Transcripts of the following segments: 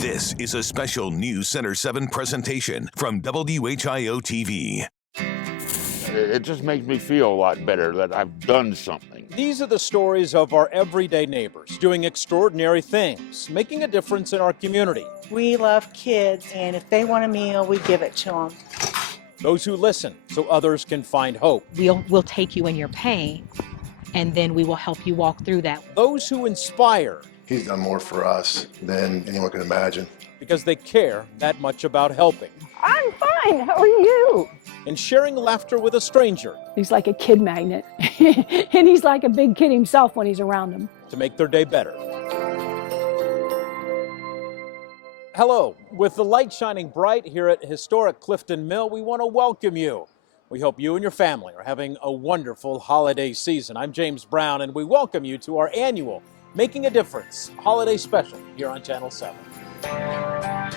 This is a special News Center 7 presentation from WHIO TV. It just makes me feel a lot better that I've done something. These are the stories of our everyday neighbors doing extraordinary things, making a difference in our community. We love kids, and if they want a meal, we give it to them. Those who listen so others can find hope. We'll take you in your pain, and then we will help you walk through that. Those who inspire. He's done more for us than anyone can imagine. Because they care that much about helping. I'm fine, how are you? And sharing laughter with a stranger. He's like a kid magnet, and he's like a big kid himself when he's around them. To make their day better. Hello, with the light shining bright here at historic Clifton Mill, we want to welcome you. We hope you and your family are having a wonderful holiday season. I'm James Brown, and we welcome you to our annual Making a Difference holiday special here on Channel 7. I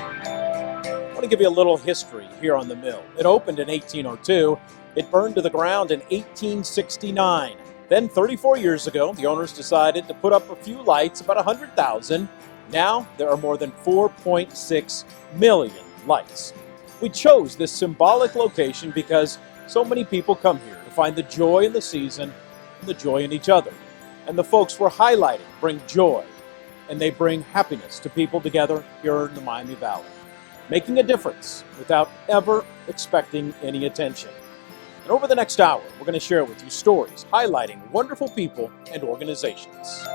want to give you a little history here on the mill. It opened in 1802. It burned to the ground in 1869. Then 34 years ago, the owners decided to put up a few lights, about 100,000. Now there are more than 4.6 million lights. We chose this symbolic location because so many people come here to find the joy in the season and the joy in each other. And the folks we're highlighting bring joy, and they bring happiness to people together here in the Miami Valley, making a difference without ever expecting any attention. And over the next hour, we're going to share with you stories highlighting wonderful people and organizations.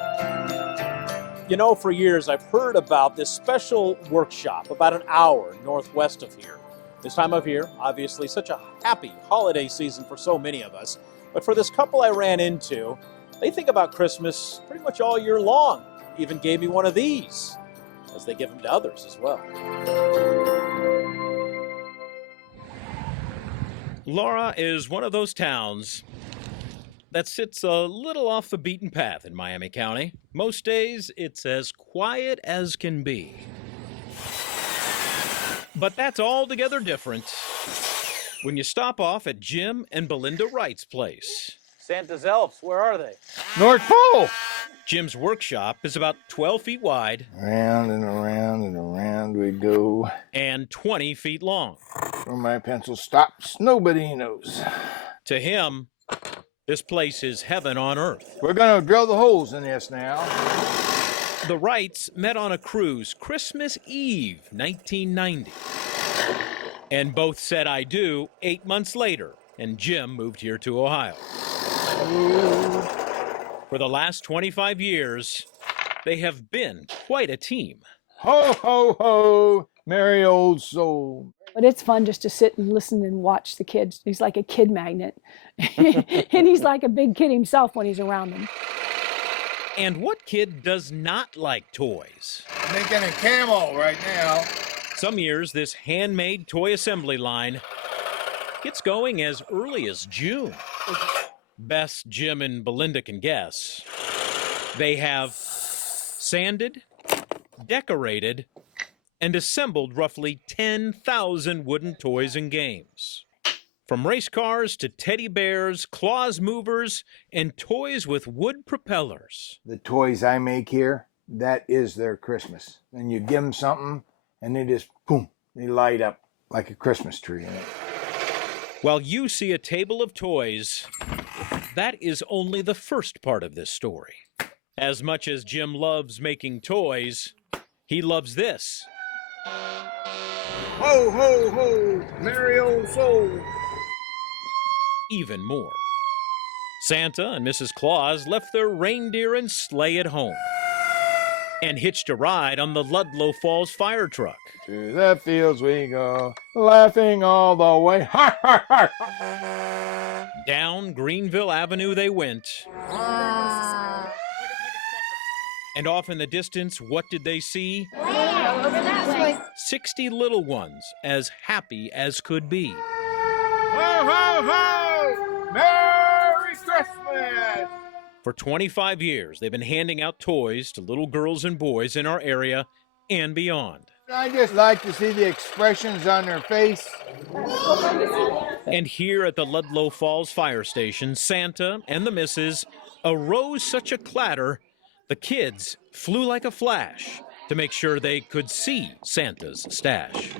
You know, for years I've heard about this special workshop about an hour northwest of here. This time of year, obviously such a happy holiday season for so many of us. But for this couple I ran into, they think about Christmas pretty much all year long. Even gave me one of these, as they give them to others as well. Laura is one of those towns that sits a little off the beaten path in Miami County. Most days, it's as quiet as can be. But that's altogether different when you stop off at Jim and Belinda Wright's place. Santa's elves, where are they? North Pole! Jim's workshop is about 12 feet wide. Round and around and around we go. And 20 feet long. Where my pencil stops, nobody knows. To him, this place is heaven on earth. We're gonna drill the holes in this now. The Wrights met on a cruise Christmas Eve, 1990. And both said I do 8 months later, and Jim moved here to Ohio. For the last 25 years, they have been quite a team. Ho, ho, ho, merry old soul. But it's fun just to sit and listen and watch the kids. He's like a kid magnet, and he's like a big kid himself when he's around them. And what kid does not like toys? I'm making a camel right now. Some years, this handmade toy assembly line gets going as early as June. Best Jim and Belinda can guess. They have sanded, decorated, and assembled roughly 10,000 wooden toys and games. From race cars to teddy bears, claws movers, and toys with wood propellers. The toys I make here, that is their Christmas. And you give them something, and they just, boom, they light up like a Christmas tree in it. While you see a table of toys, that is only the first part of this story. As much as Jim loves making toys, he loves this. Ho, ho, ho, merry old soul. Even more. Santa and Mrs. Claus left their reindeer and sleigh at home and hitched a ride on the Ludlow Falls fire truck. To the fields we go, laughing all the way. Ha, ha, ha. Down Greenville Avenue they went. And off in the distance, what did they see? 60 little ones, as happy as could be. Ho, ho, ho! Merry Christmas! For 25 years, they've been handing out toys to little girls and boys in our area and beyond. I just like to see the expressions on their face. And here at the Ludlow Falls Fire Station, Santa and the missus arose such a clatter, the kids flew like a flash to make sure they could see Santa's stash.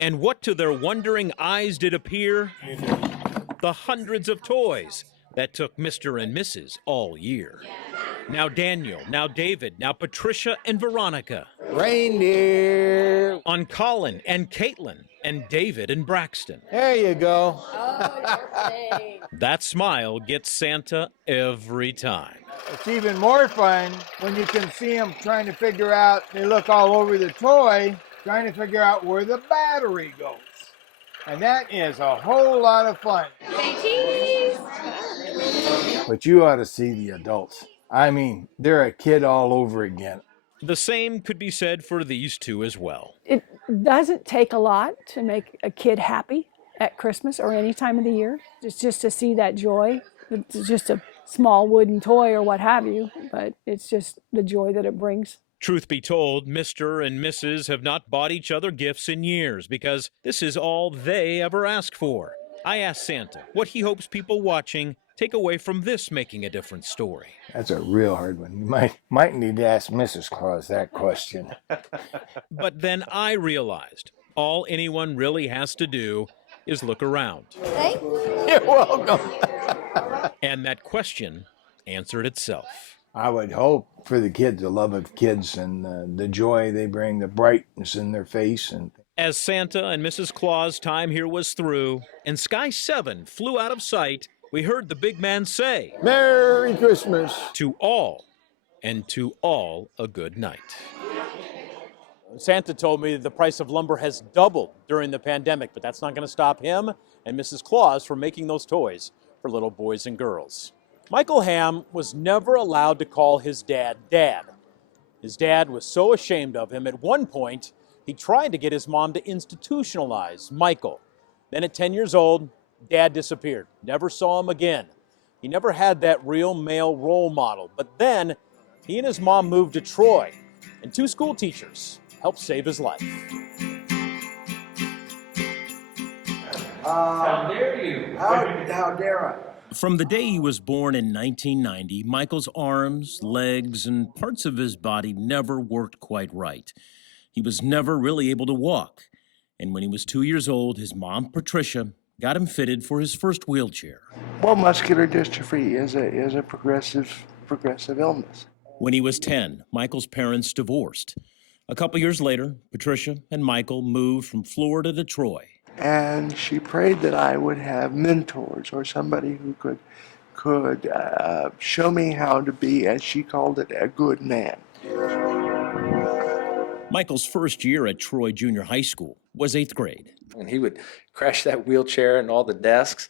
And what to their wondering eyes did appear? The hundreds of toys that took Mr. and Mrs. all year. Now Daniel, now David, now Patricia and Veronica. Reindeer. On Colin and Caitlin and David and Braxton. There you go. That smile gets Santa every time. It's even more fun when you can see them trying to figure out, they look all over the toy, trying to figure out where the battery goes. And that is a whole lot of fun. Say cheese! But you ought to see the adults. I mean, they're a kid all over again. The same could be said for these two as well. It doesn't take a lot to make a kid happy at Christmas or any time of the year. It's just to see that joy. It's just a small wooden toy or what have you, but it's just the joy that it brings. Truth be told, Mr. and Mrs. have not bought each other gifts in years because this is all they ever ask for. I asked Santa what he hopes people watching take away from this Making a Difference story. That's a real hard one. You might need to ask Mrs. Claus that question. But then I realized all anyone really has to do is look around. Thank you. You're welcome. And that question answered itself. I would hope for the kids, the love of kids and the joy they bring, the brightness in their face. And as Santa and Mrs. Claus' time here was through and Sky 7 flew out of sight, we heard the big man say, Merry Christmas. To all, and to all a good night. Santa told me the price of lumber has doubled during the pandemic, but that's not going to stop him and Mrs. Claus from making those toys for little boys and girls. Michael Ham was never allowed to call his dad Dad. His dad was so ashamed of him, at one point, he tried to get his mom to institutionalize Michael. Then at 10 years old, Dad disappeared. Never saw him again. He never had that real male role model. But then he and his mom moved to Troy, and two school teachers helped save his life. How dare you? How dare I? From the day he was born in 1990, Michael's arms, legs, and parts of his body never worked quite right. He was never really able to walk. And when he was 2 years old, his mom, Patricia, got him fitted for his first wheelchair. Well, muscular dystrophy is a progressive illness. When he was 10, Michael's parents divorced. A couple years later, Patricia and Michael moved from Florida to Troy. And she prayed that I would have mentors or somebody who could show me how to be, as she called it, a good man. Michael's first year at Troy Junior High School was 8th grade. And he would crash that wheelchair and all the desks.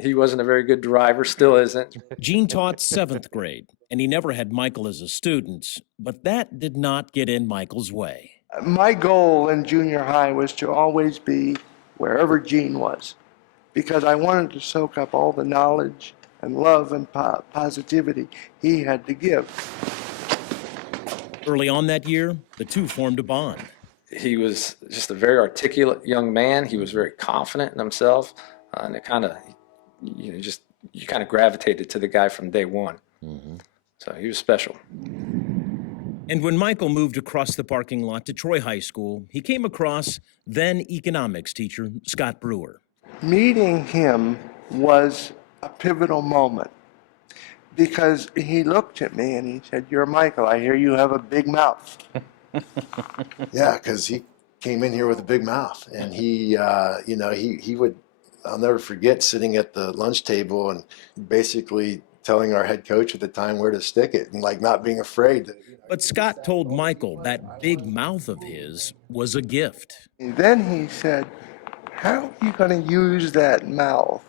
He wasn't a very good driver, still isn't. Gene taught 7th grade, and he never had Michael as a student, but that did not get in Michael's way. My goal in junior high was to always be wherever Gene was, because I wanted to soak up all the knowledge and love and positivity he had to give. Early on that year, the two formed a bond. He was just a very articulate young man. He was very confident in himself, and it kind of, you kind of gravitated to the guy from day one. Mm-hmm. So he was special. And when Michael moved across the parking lot to Troy High School, he came across then economics teacher Scott Brewer. Meeting him was a pivotal moment because he looked at me and he said, "You're Michael, I hear you have a big mouth." Yeah, because he came in here with a big mouth, and he would, I'll never forget sitting at the lunch table and basically telling our head coach at the time where to stick it and like not being afraid. But Scott told Michael that big mouth of his was a gift. And then he said, "How are you going to use that mouth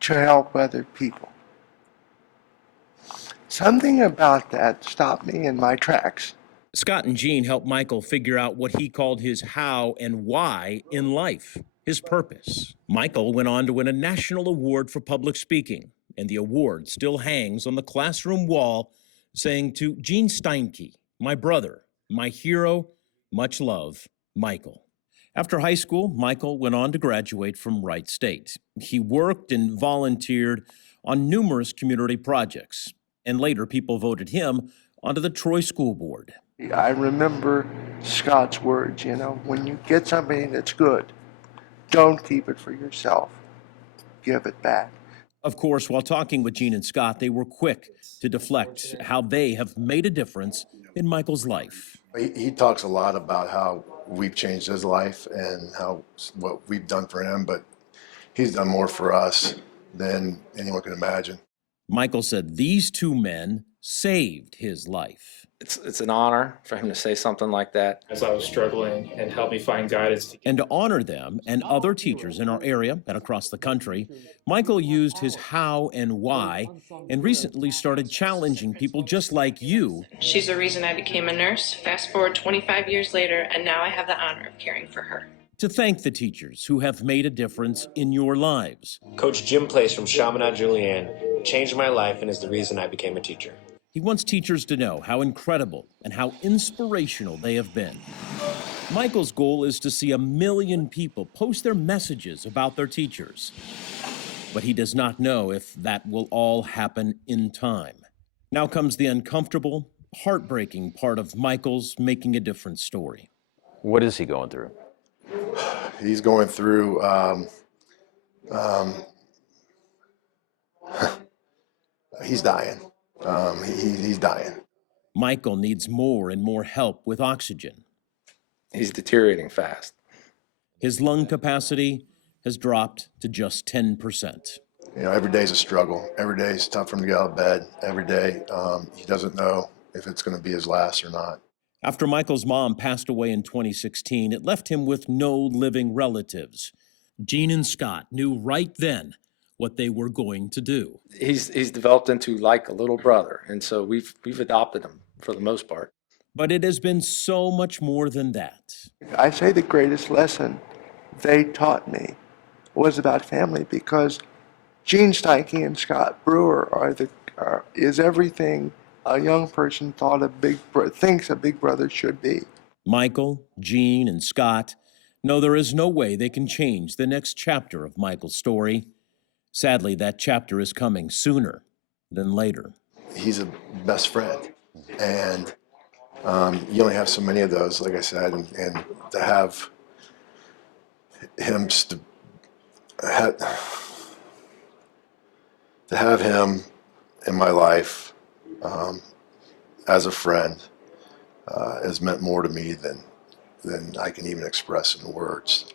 to help other people?" Something about that stopped me in my tracks. Scott and Gene helped Michael figure out what he called his how and why in life, his purpose. Michael went on to win a national award for public speaking, and the award still hangs on the classroom wall saying to Gene Steinke, "My brother, my hero, much love, Michael." After high school, Michael went on to graduate from Wright State. He worked and volunteered on numerous community projects, and later people voted him onto the Troy School Board. I remember Scott's words, when you get something that's good, don't keep it for yourself. Give it back. Of course, while talking with Gene and Scott, they were quick to deflect how they have made a difference in Michael's life. He talks a lot about how we've changed his life and what we've done for him, but he's done more for us than anyone can imagine. Michael said these two men saved his life. It's an honor for him to say something like that. As I was struggling and helped me find guidance. And to honor them and other teachers in our area and across the country, Michael used his how and why and recently started challenging people just like you. She's the reason I became a nurse. Fast forward 25 years later, and now I have the honor of caring for her. To thank the teachers who have made a difference in your lives. Coach Jim Place from Chaminade Julienne changed my life and is the reason I became a teacher. He wants teachers to know how incredible and how inspirational they have been. Michael's goal is to see 1 million people post their messages about their teachers. But he does not know if that will all happen in time. Now comes the uncomfortable, heartbreaking part of Michael's Making a Difference story. What is he going through? He's going through he's dying. He's dying. Michael needs more and more help with oxygen. He's deteriorating fast. His lung capacity has dropped to just 10%. Every day's a struggle. Every day is tough for him to get out of bed. Every day he doesn't know if it's going to be his last or not. After Michael's mom passed away in 2016, it left him with no living relatives. Gene and Scott knew right then what they were going to do. He's developed into like a little brother, and so we've adopted him for the most part. But it has been so much more than that. I say the greatest lesson they taught me was about family, because Gene Steinke and Scott Brewer is everything a young person thinks a big brother should be. Michael, Gene, and Scott know there is no way they can change the next chapter of Michael's story. Sadly, that chapter is coming sooner than later. He's a best friend, and you only have so many of those, like I said, and to have him in my life as a friend has meant more to me than I can even express in words.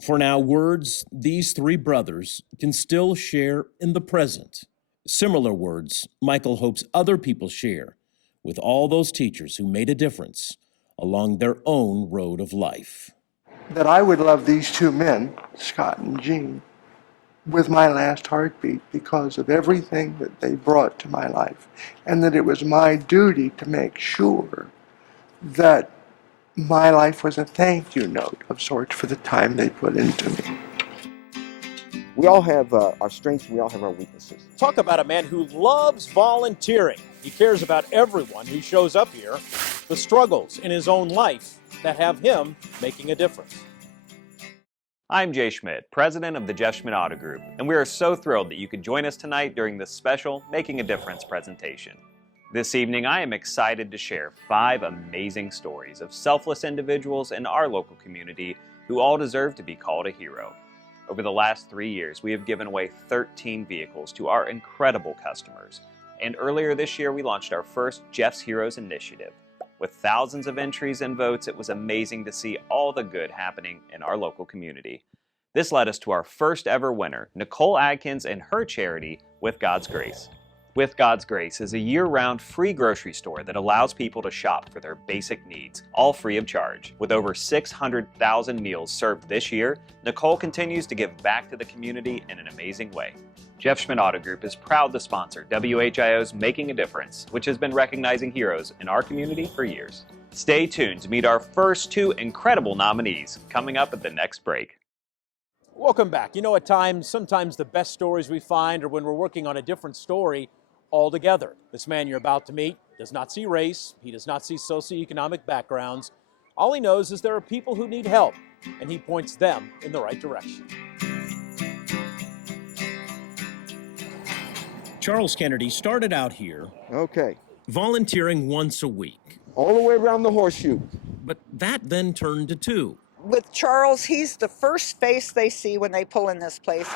For now, words these three brothers can still share in the present. Similar words Michael hopes other people share with all those teachers who made a difference along their own road of life. That I would love these two men, Scott and Gene, with my last heartbeat because of everything that they brought to my life, and that it was my duty to make sure that my life was a thank you note of sorts for the time they put into me. We all have our strengths, and we all have our weaknesses. Talk about a man who loves volunteering. He cares about everyone who shows up here, the struggles in his own life that have him making a difference. I'm Jay Schmidt, president of the Jeff Schmidt Auto Group, and we are so thrilled that you could join us tonight during this special Making a Difference presentation. This evening, I am excited to share 5 amazing stories of selfless individuals in our local community who all deserve to be called a hero. Over the last 3 years, we have given away 13 vehicles to our incredible customers. And earlier this year, we launched our first Jeff's Heroes initiative. With thousands of entries and votes, it was amazing to see all the good happening in our local community. This led us to our first ever winner, Nicole Adkins and her charity, With God's Grace. With God's Grace is a year-round free grocery store that allows people to shop for their basic needs, all free of charge. With over 600,000 meals served this year, Nicole continues to give back to the community in an amazing way. Jeff Schmidt Auto Group is proud to sponsor WHIO's Making a Difference, which has been recognizing heroes in our community for years. Stay tuned to meet our first 2 incredible nominees coming up at the next break. Welcome back. At times, sometimes the best stories we find are when we're working on a different story altogether. This man you're about to meet does not see race. He does not see socioeconomic backgrounds. All he knows is there are people who need help, and he points them in the right direction. Charles Kennedy started out here. Okay. volunteering once a week. All the way around the horseshoe. But that then turned to 2. With Charles, he's the first face they see when they pull in this place.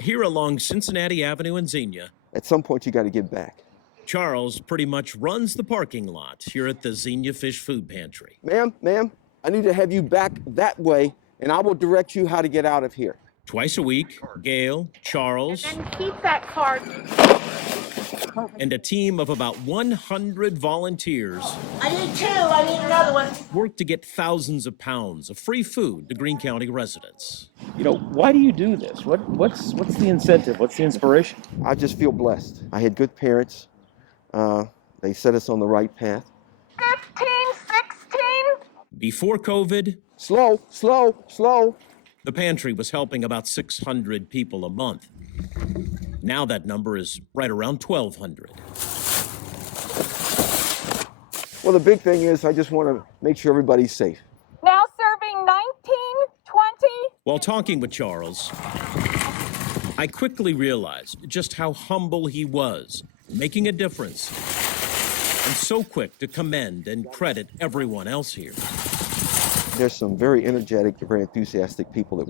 Here along Cincinnati Avenue in Xenia, At some point, you got to give back. Charles pretty much runs the parking lot here at the Xenia Fish Food Pantry. Ma'am, I need to have you back that way, and I will direct you how to get out of here. Twice a week, Gail, Charles, And keep that card. and a team of about 100 volunteers I need 2. I need another one. work to get thousands of pounds of free food to Greene County residents. You know, why do you do this? What's the incentive? What's the inspiration? I just feel blessed. I had good parents. They set us on the right path. 15, 16. Before COVID, Slow. the pantry was helping about 600 people a month. Now that number is right around 1,200. Well, the big thing is I just want to make sure everybody's safe. Now serving 19, 20. While talking with Charles, I quickly realized just how humble he was, making a difference, and so quick to commend and credit everyone else here. There's some very energetic, very enthusiastic people that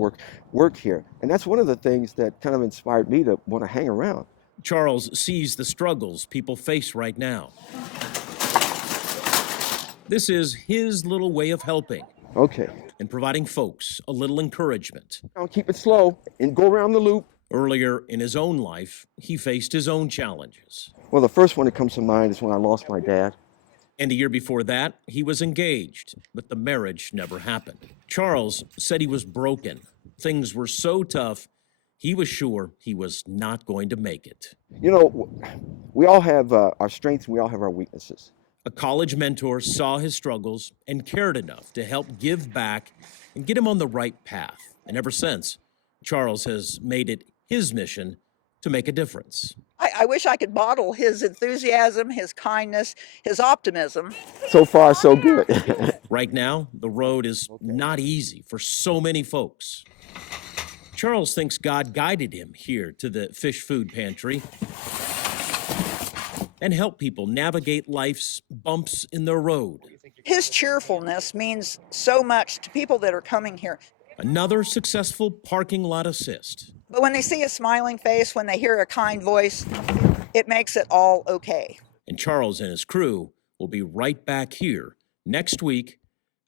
work here. And that's one of the things that kind of inspired me to want to hang around. Charles sees the struggles people face right now. This is his little way of helping. Okay. And providing folks a little encouragement. I'll keep it slow and go around the loop. Earlier in his own life, he faced his own challenges. Well, the first one that comes to mind is when I lost my dad. And a year before that, he was engaged, but the marriage never happened. Charles said he was broken. Things were so tough, he was sure he was not going to make it. You know, we all have our strengths and we all have our weaknesses. A college mentor saw his struggles and cared enough to help give back and get him on the right path. And ever since, Charles has made it his mission to make a difference. I wish I could model his enthusiasm, his kindness, his optimism. So far, so good. Right now, the road is not easy for so many folks. Charles thinks God guided him here to the Fish Food Pantry and help people navigate life's bumps in the road. His cheerfulness means so much to people that are coming here. Another successful parking lot assist. But when they see a smiling face, when they hear a kind voice, it makes it all okay. And Charles and his crew will be right back here next week,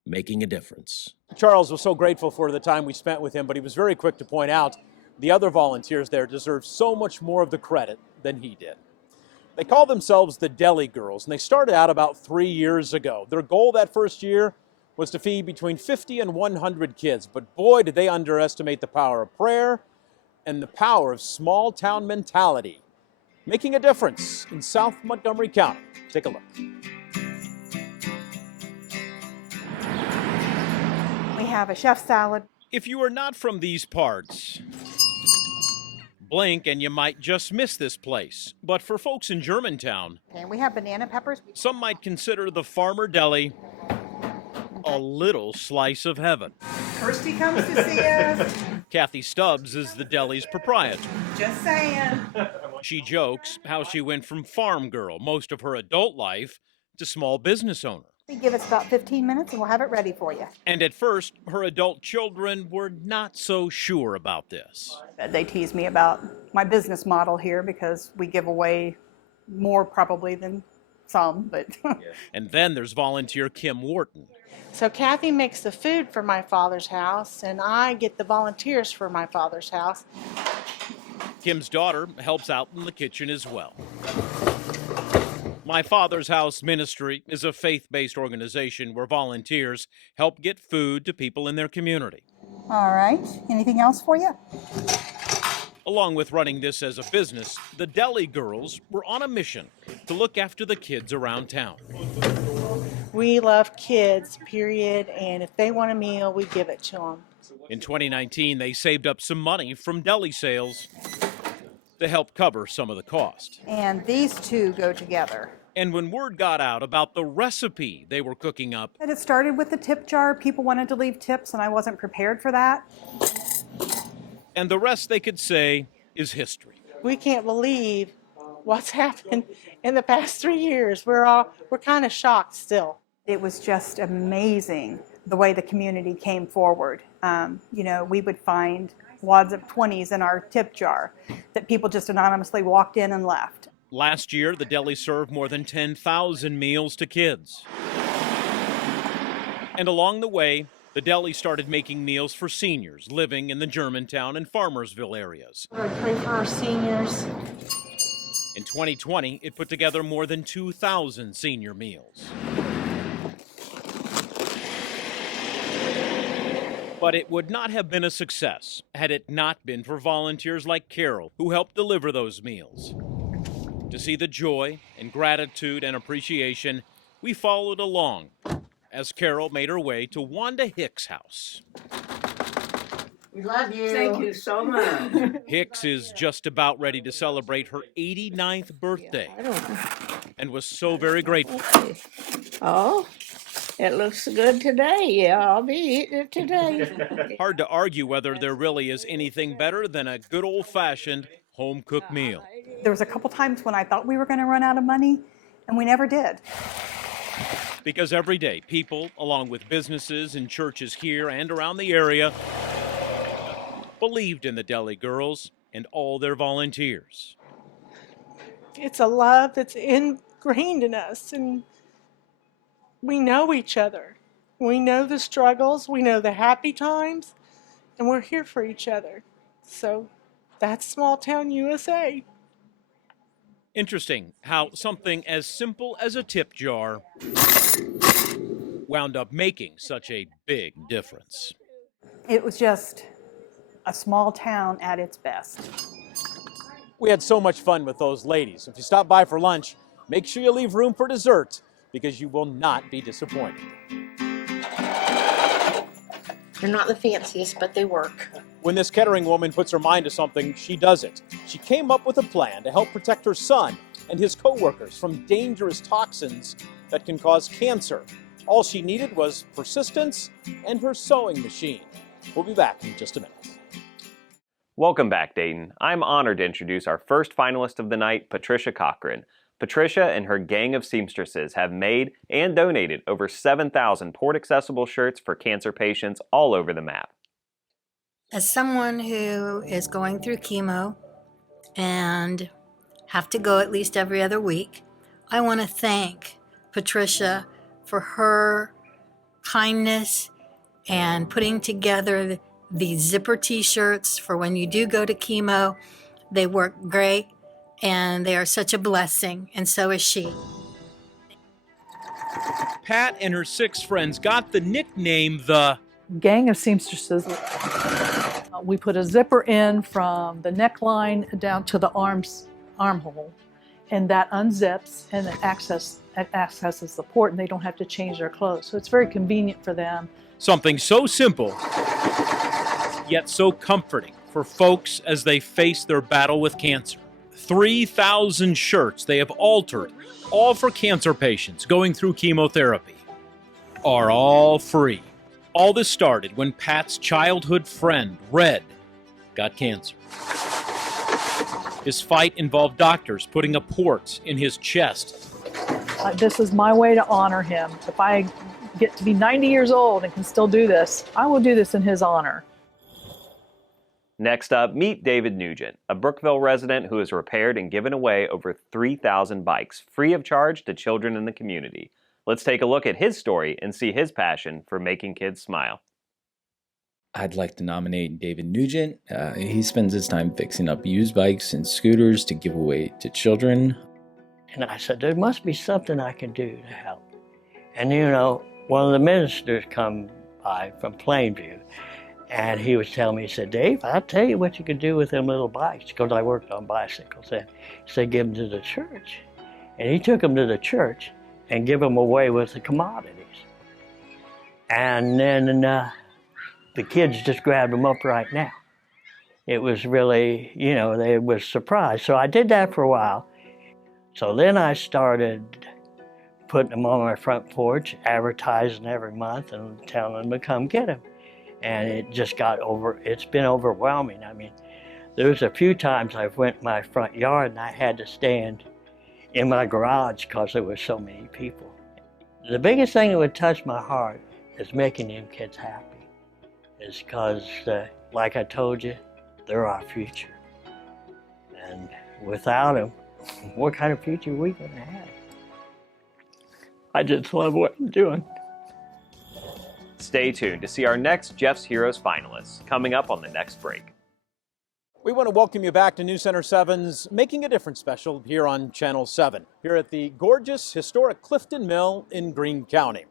making a difference. Charles was so grateful for the time we spent with him, but he was very quick to point out the other volunteers there deserve so much more of the credit than he did. They call themselves the Deli Girls, and they started out about 3 years ago. Their goal that first year was to feed between 50 and 100 kids, but boy, did they underestimate the power of prayer and the power of small town mentality, making a difference in South Montgomery County. Take a look. We have a chef salad. If you are not from these parts, blink and you might just miss this place. But for folks in Germantown, And we have banana peppers. some might consider the Farmer Deli a little slice of heaven. Kirsty comes to see us. Kathy Stubbs is the deli's proprietor. Just saying. She jokes how she went from farm girl most of her adult life to small business owner. Give us about 15 minutes and we'll have it ready for you. And at first, her adult children were not so sure about this. They tease me about my business model here because we give away more probably than some, but. And then there's volunteer Kim Wharton. So Kathy makes the food for my father's house, and I get the volunteers for my father's house. Kim's daughter helps out in the kitchen as well. My Father's House Ministry is a faith-based organization where volunteers help get food to people in their community. All right. Anything else for you? Along with running this as a business, the Deli Girls were on a mission to look after the kids around town. We love kids, period, and if they want a meal, we give it to them. In 2019, they saved up some money from deli sales to help cover some of the cost. And these two go together. And when word got out about the recipe they were cooking up, And it started with the tip jar. People wanted to leave tips, and I wasn't prepared for that. and the rest they could say is history. We can't believe what's happened in the past 3 years. We're kind of shocked still. It was just amazing the way the community came forward. You know, we would find wads of 20s in our tip jar that people just anonymously walked in and left. Last year, the deli served more than 10,000 meals to kids. And along the way, the deli started making meals for seniors living in the Germantown and Farmersville areas. I pray for our seniors. In 2020, it put together more than 2,000 senior meals. But it would not have been a success had it not been for volunteers like Carol, who helped deliver those meals. To see the joy and gratitude and appreciation, we followed along as Carol made her way to Wanda Hicks' house. We love you. Thank you so much. Hicks is just about ready to celebrate her 89th birthday and was so very grateful. Oh, it looks good today. Yeah, I'll be eating it today. Hard to argue whether there really is anything better than a good old-fashioned home-cooked meal. There was a couple times when I thought we were going to run out of money, and we never did. Because every day, people, along with businesses and churches here and around the area, believed in the Deli Girls and all their volunteers. It's a love that's ingrained in us, and we know each other. We know the struggles, we know the happy times, and we're here for each other. So that's small town USA. Interesting how something as simple as a tip jar wound up making such a big difference. It was just a small town at its best. We had so much fun with those ladies. If you stop by for lunch, make sure you leave room for dessert because you will not be disappointed. They're not the fanciest, but they work. When this Kettering woman puts her mind to something, she does it. She came up with a plan to help protect her son and his co-workers from dangerous toxins that can cause cancer. All she needed was persistence and her sewing machine. We'll be back in just a minute. Welcome back, Dayton. I'm honored to introduce our first finalist of the night, Patricia Cochran. Patricia and her gang of seamstresses have made and donated over 7,000 port-accessible shirts for cancer patients all over the map. As someone who is going through chemo and have to go at least every other week, I want to thank Patricia for her kindness and putting together these zipper t-shirts for when you do go to chemo. They work great and they are such a blessing, and so is she. Pat and her 6 friends got the nickname the Gang of Seamstresses. We put a zipper in from the neckline down to the armhole, and that unzips and it accesses the port, and they don't have to change their clothes. So it's very convenient for them. Something so simple, yet so comforting for folks as they face their battle with cancer. 3,000 shirts they have altered, all for cancer patients going through chemotherapy, are all free. All this started when Pat's childhood friend, Red, got cancer. His fight involved doctors putting a port in his chest. This is my way to honor him. If I get to be 90 years old and can still do this, I will do this in his honor. Next up, meet David Nugent, a Brookville resident who has repaired and given away over 3,000 bikes free of charge to children in the community. Let's take a look at his story and see his passion for making kids smile. I'd like to nominate David Nugent. He spends his time fixing up used bikes and scooters to give away to children. And I said, there must be something I can do to help. And you know, one of the ministers come by from Plainview, and he was telling me, he said, Dave, I'll tell you what you can do with them little bikes, because I worked on bicycles. And he said, give them to the church. And he took them to the church and give them away with the commodities. And then the kids just grabbed them up right now. It was really, you know, they was surprised. So I did that for a while. So then I started putting them on my front porch, advertising every month and telling them to come get them. And it just got it's been overwhelming. I mean, There was a few times I went in my front yard and I had to stand in my garage because there were so many people. The biggest thing that would touch my heart is making them kids happy. Is because, like I told you, they're our future. And without them, what kind of future are we going to have? I just love what I'm doing. Stay tuned to see our next Jeff's Heroes finalists coming up on the next break. We want to welcome you back to News Center 7's Making a Difference special here on Channel 7, here at the gorgeous, historic Clifton Mill in Greene County.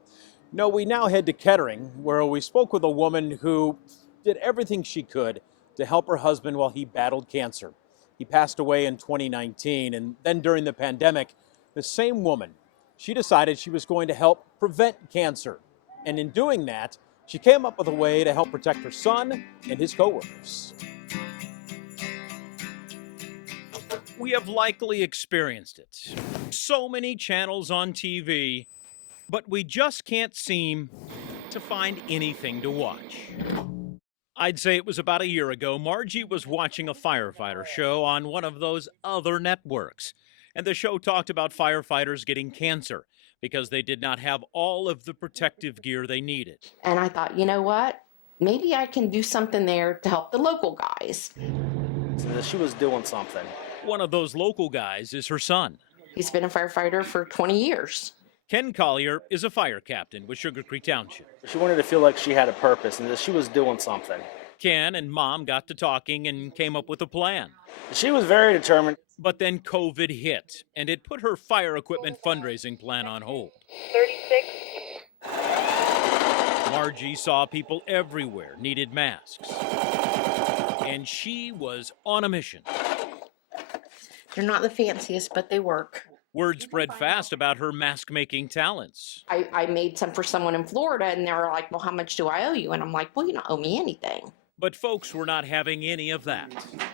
No, we now head to Kettering, where we spoke with a woman who did everything she could to help her husband while he battled cancer. He passed away in 2019, and then during the pandemic, the same woman, she decided she was going to help prevent cancer. And in doing that, she came up with a way to help protect her son and his coworkers. We have likely experienced it. So many channels on TV, but we just can't seem to find anything to watch. I'd say it was about a year ago, Margie was watching a firefighter show on one of those other networks. And the show talked about firefighters getting cancer because they did not have all of the protective gear they needed. And I thought, you know what? Maybe I can do something there to help the local guys. So she was doing something. One of those local guys is her son. He's been a firefighter for 20 years. Ken Collier is a fire captain with Sugar Creek Township. She wanted to feel like she had a purpose and that she was doing something. Ken and Mom got to talking and came up with a plan. She was very determined. But then COVID hit, and it put her fire equipment fundraising plan on hold. 36. Margie saw people everywhere needed masks. And she was on a mission. They're not the fanciest, but they work. Word spread fast about her mask-making talents. I made some for someone in Florida, and they were like, well, how much do I owe you? And I'm like, well, you don't owe me anything. But folks were not having any of that.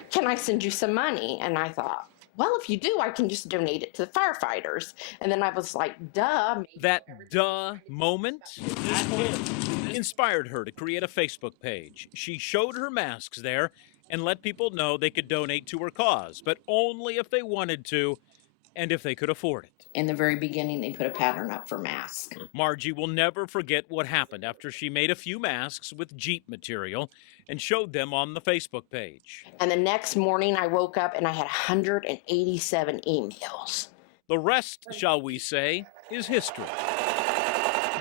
Can I send you some money? And I thought, well, if you do, I can just donate it to the firefighters. And then I was like, duh. That duh moment inspired her to create a Facebook page. She showed her masks there and let people know they could donate to her cause, but only if they wanted to and if they could afford it. In the very beginning, they put a pattern up for masks. Margie will never forget what happened after she made a few masks with Jeep material and showed them on the Facebook page. And the next morning, I woke up and I had 187 emails. The rest, shall we say, is history.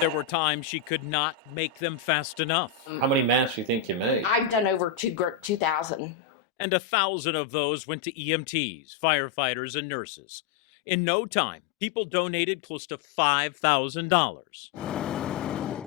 There were times she could not make them fast enough. How many masks do you think you made? I've done over 2,000. And 1,000 of those went to EMTs, firefighters, and nurses. In no time, people donated close to $5,000.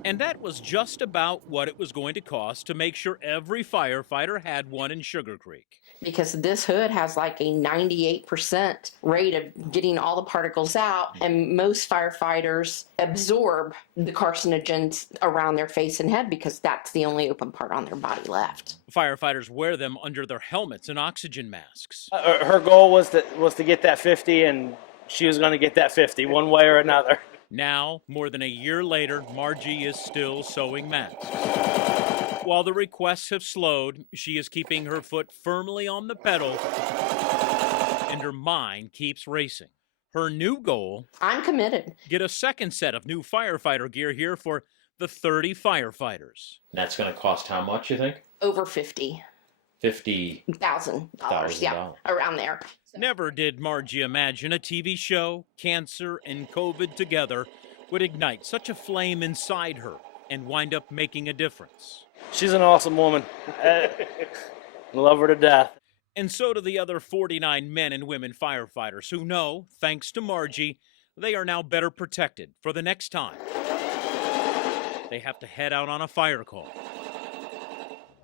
And that was just about what it was going to cost to make sure every firefighter had one in Sugar Creek. Because this hood has like a 98% rate of getting all the particles out, and most firefighters absorb the carcinogens around their face and head because that's the only open part on their body left. Firefighters wear them under their helmets and oxygen masks. Her goal was to get that 50, and she was going to get that 50 one way or another. Now, more than a year later, Margie is still sewing masks. While the requests have slowed, she is keeping her foot firmly on the pedal, and her mind keeps racing. Her new goal: I'm committed. Get a second set of new firefighter gear here for the 30 firefighters. That's going to cost how much, you think? Over 50. $50,000. Yeah, around there. Never did Margie imagine a TV show, cancer, and COVID together would ignite such a flame inside her and wind up making a difference. She's an awesome woman. Love her to death. And so do the other 49 men and women firefighters who know, thanks to Margie, they are now better protected for the next time they have to head out on a fire call.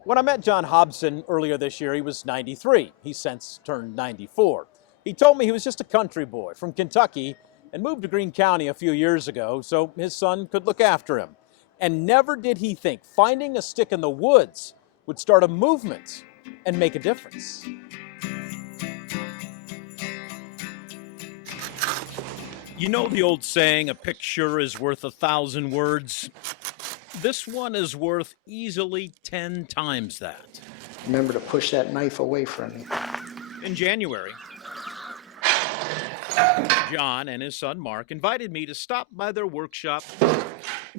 When I met John Hobson earlier this year, he was 93. He's since turned 94. He told me he was just a country boy from Kentucky and moved to Greene County a few years ago so his son could look after him. And never did he think finding a stick in the woods would start a movement and make a difference. You know the old saying, a picture is worth 1,000 words? This one is worth easily 10 times that. Remember to push that knife away from me. In January, John and his son Mark invited me to stop by their workshop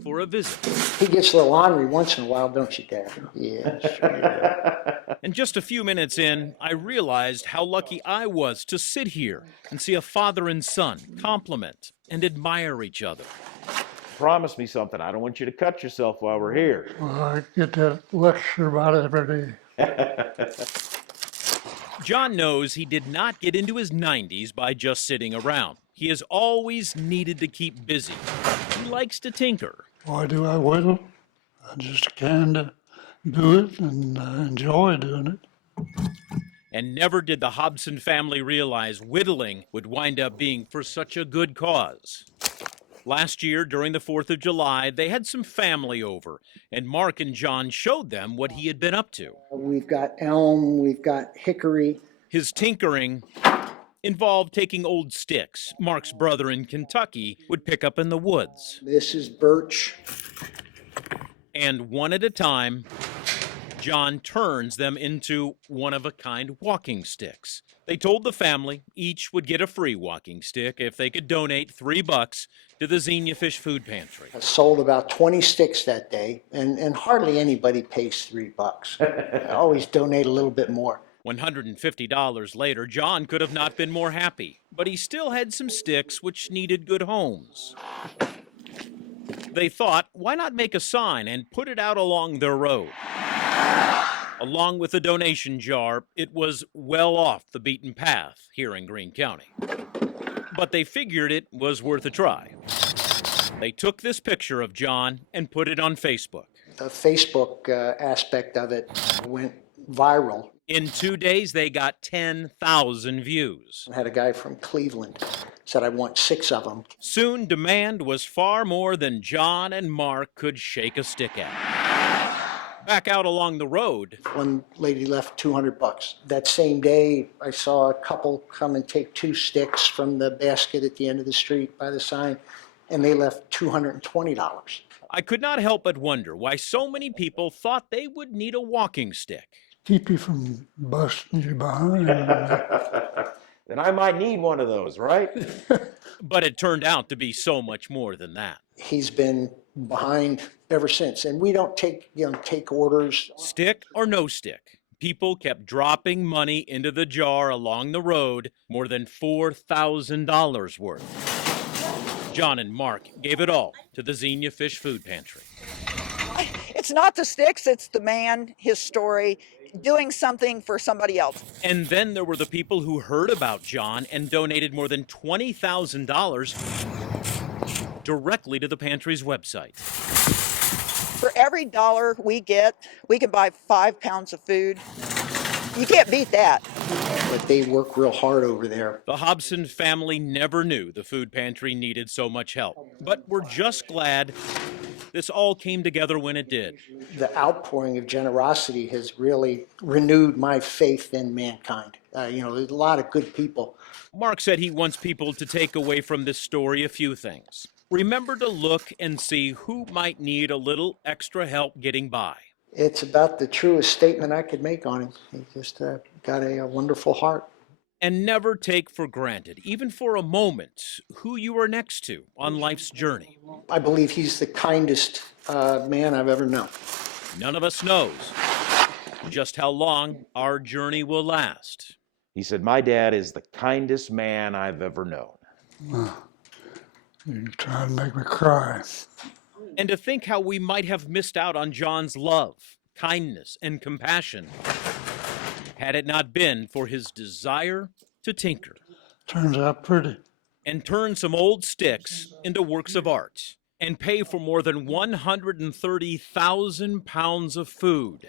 for a visit. He gets a little ornery once in a while, don't you, Dad? Yeah, sure you do. And just a few minutes in, I realized how lucky I was to sit here and see a father and son compliment and admire each other. Promise me something. I don't want you to cut yourself while we're here. Well, I get that lecture about it every day. John knows he did not get into his 90s by just sitting around. He has always needed to keep busy. He likes to tinker. Why do I whittle? I just kind of do it, and I enjoy doing it. And never did the Hobson family realize whittling would wind up being for such a good cause. Last year, during the 4th of July, they had some family over, and Mark and John showed them what he had been up to. We've got elm, we've got hickory. His tinkering involved taking old sticks Mark's brother in Kentucky would pick up in the woods. This is birch. And one at a time, John turns them into one-of-a-kind walking sticks. They told the family each would get a free walking stick if they could donate $3 to the Xenia Fish Food Pantry. I sold about 20 sticks that day, and hardly anybody pays $3. I always donate a little bit more. $150 later, John could have not been more happy, but he still had some sticks which needed good homes. They thought, why not make a sign and put it out along their road? Along with the donation jar, it was well off the beaten path here in Greene County. But they figured it was worth a try. They took this picture of John and put it on Facebook. The Facebook aspect of it went viral. In 2 days, they got 10,000 views. I had a guy from Cleveland said, I want 6 of them. Soon, demand was far more than John and Mark could shake a stick at. Back out along the road, one lady left $200. That same day, I saw a couple come and take 2 sticks from the basket at the end of the street by the sign, and they left $220. I could not help but wonder why so many people thought they would need a walking stick. Keep you from busting you behind. Then I might need one of those, right? But it turned out to be so much more than that. He's been behind ever since, and we don't take orders. Stick or no stick, people kept dropping money into the jar along the road, more than $4,000 worth. John and Mark gave it all to the Xenia Fish Food Pantry. It's not the sticks, it's the man, his story, doing something for somebody else. And then there were the people who heard about John and donated more than $20,000 directly to the pantry's website. For every dollar we get, we can buy 5 pounds of food. You can't beat that. But they work real hard over there. The Hobson family never knew the food pantry needed so much help, but we're just glad this all came together when it did. The outpouring of generosity has really renewed my faith in mankind. There's a lot of good people. Mark said he wants people to take away from this story a few things. Remember to look and see who might need a little extra help getting by. It's about the truest statement I could make on him. He just got a wonderful heart. And never take for granted, even for a moment, who you are next to on life's journey. I believe he's the kindest man I've ever known. None of us knows just how long our journey will last. He said, my dad is the kindest man I've ever known. You're trying to make me cry. And to think how we might have missed out on John's love, kindness, and compassion had it not been for his desire to tinker. Turns out pretty. And turn some old sticks into works of art and pay for more than 130,000 pounds of food.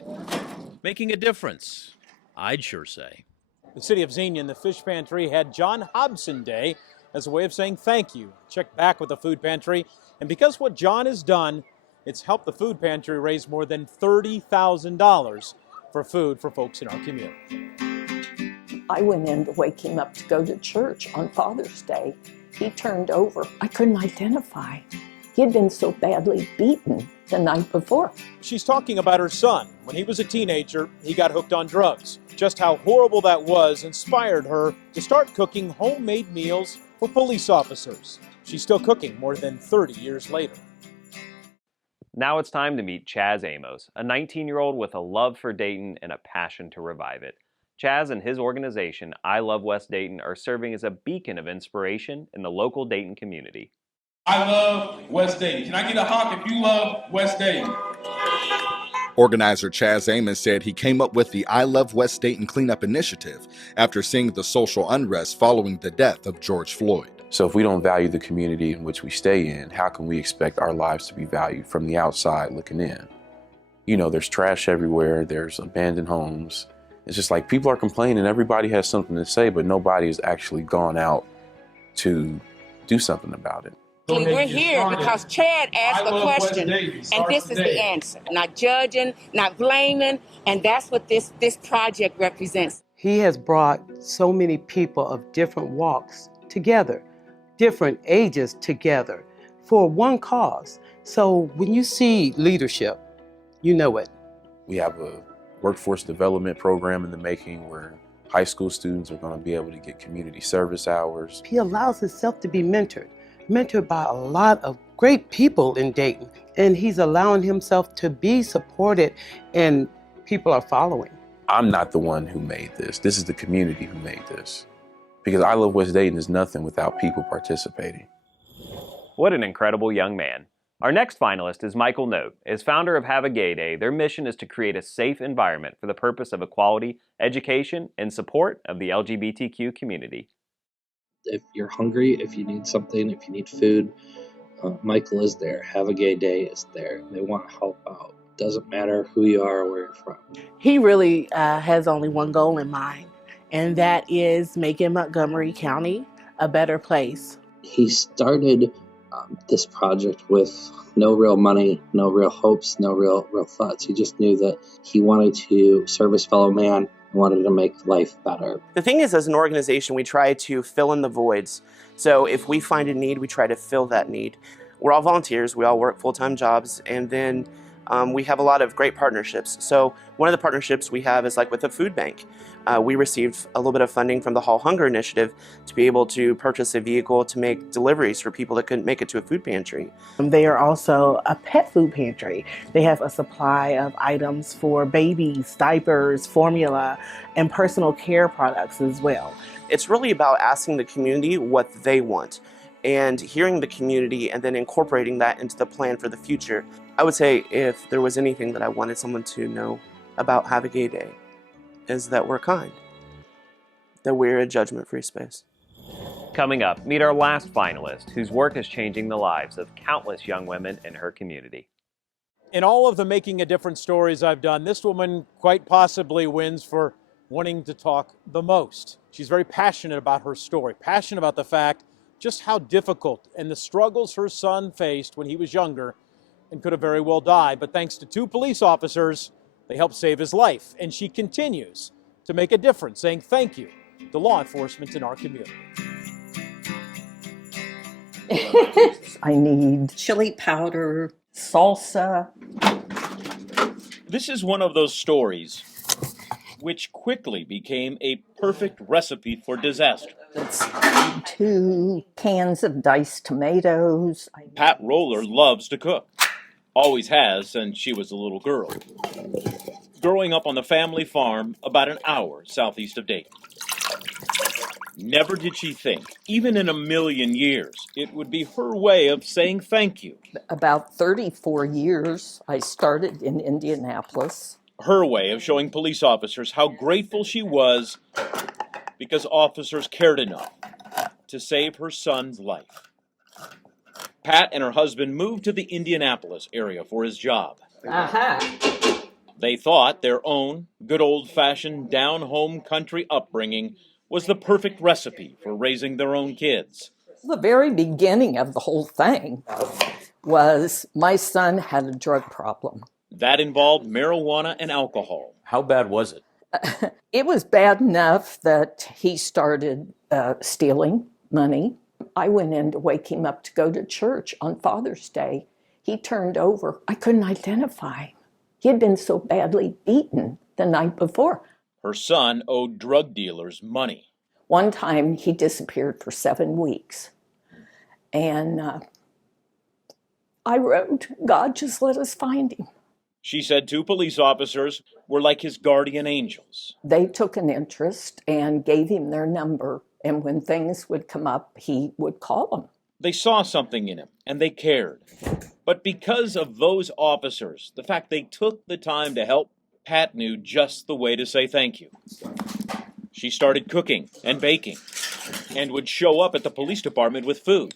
Making a difference, I'd sure say. The city of Xenia and the Fish Pantry had John Hobson Day as a way of saying thank you. Check back with the food pantry. And because what John has done, it's helped the food pantry raise more than $30,000 for food for folks in our community. I went in to wake him up to go to church on Father's Day. He turned over. I couldn't identify. He had been so badly beaten the night before. She's talking about her son. When he was a teenager, he got hooked on drugs. Just how horrible that was inspired her to start cooking homemade meals for police officers. She's still cooking more than 30 years later. Now it's time to meet Chaz Amos, a 19-year-old with a love for Dayton and a passion to revive it. Chaz and his organization, I Love West Dayton, are serving as a beacon of inspiration in the local Dayton community. I love West Dayton. Can I get a honk if you love West Dayton? Organizer Chaz Amos said he came up with the I Love West Dayton Cleanup Initiative after seeing the social unrest following the death of George Floyd. So if we don't value the community in which we stay in, how can we expect our lives to be valued from the outside looking in? You know, there's trash everywhere, there's abandoned homes. It's just like people are complaining, everybody has something to say, but nobody has actually gone out to do something about it. We're here because Chad asked a question, and this is the answer. Not judging, not blaming, and that's what this project represents. He has brought so many people of different walks together, different ages together for one cause. So when you see leadership, you know it. We have a workforce development program in the making where high school students are going to be able to get community service hours. He allows himself to be mentored by a lot of great people in Dayton, and he's allowing himself to be supported, and people are following. I'm not the one who made this. This is the community who made this. Because I Love West Dayton is nothing without people participating. What an incredible young man. Our next finalist is Michael Note. As founder of Have a Gay Day, their mission is to create a safe environment for the purpose of equality, education, and support of the LGBTQ community. If you're hungry, if you need something, if you need food, Michael is there. Have a Gay Day is there. They want to help out. Doesn't matter who you are or where you're from. He really has only one goal in mind, and that is making Montgomery County a better place. He started this project with no real money, no real hopes, no real thoughts. He just knew that he wanted to serve his fellow man and wanted to make life better. The thing is, as an organization, we try to fill in the voids. So if we find a need, we try to fill that need. We're all volunteers, we all work full-time jobs, and then we have a lot of great partnerships. So one of the partnerships we have is like with a food bank. We received a little bit of funding from the Hall Hunger Initiative to be able to purchase a vehicle to make deliveries for people that couldn't make it to a food pantry. They are also a pet food pantry. They have a supply of items for babies, diapers, formula, and personal care products as well. It's really about asking the community what they want and hearing the community and then incorporating that into the plan for the future. I would say if there was anything that I wanted someone to know about Have a Gay Day, is that we're kind, that we're a judgment-free space. Coming up, meet our last finalist, whose work is changing the lives of countless young women in her community. In all of the Making a Difference stories I've done, this woman quite possibly wins for wanting to talk the most. She's very passionate about her story, passionate about the fact just how difficult and the struggles her son faced when he was younger and could have very well died. But thanks to 2 police officers, they helped save his life. And she continues to make a difference, saying thank you to law enforcement in our community. I need chili powder, salsa. This is one of those stories which quickly became a perfect recipe for disaster. 2 cans of diced tomatoes. Pat Roller loves to cook. Always has since she was a little girl. Growing up on the family farm about an hour southeast of Dayton. Never did she think, even in a million years, it would be her way of saying thank you. About 34 years, I started in Indianapolis. Her way of showing police officers how grateful she was because officers cared enough to save her son's life. Pat and her husband moved to the Indianapolis area for his job. They thought their own good old-fashioned down-home country upbringing was the perfect recipe for raising their own kids. The very beginning of the whole thing was my son had a drug problem. That involved marijuana and alcohol. How bad was it? It was bad enough that he started stealing money. I went in to wake him up to go to church on Father's Day. He turned over. I couldn't identify him. He had been so badly beaten the night before. Her son owed drug dealers money. One time he disappeared for 7 weeks. And I wrote, God, just let us find him. She said 2 police officers were like his guardian angels. They took an interest and gave him their number. And when things would come up, he would call them. They saw something in him, and they cared. But because of those officers, the fact they took the time to help, Pat knew just the way to say thank you. She started cooking and baking, and would show up at the police department with food.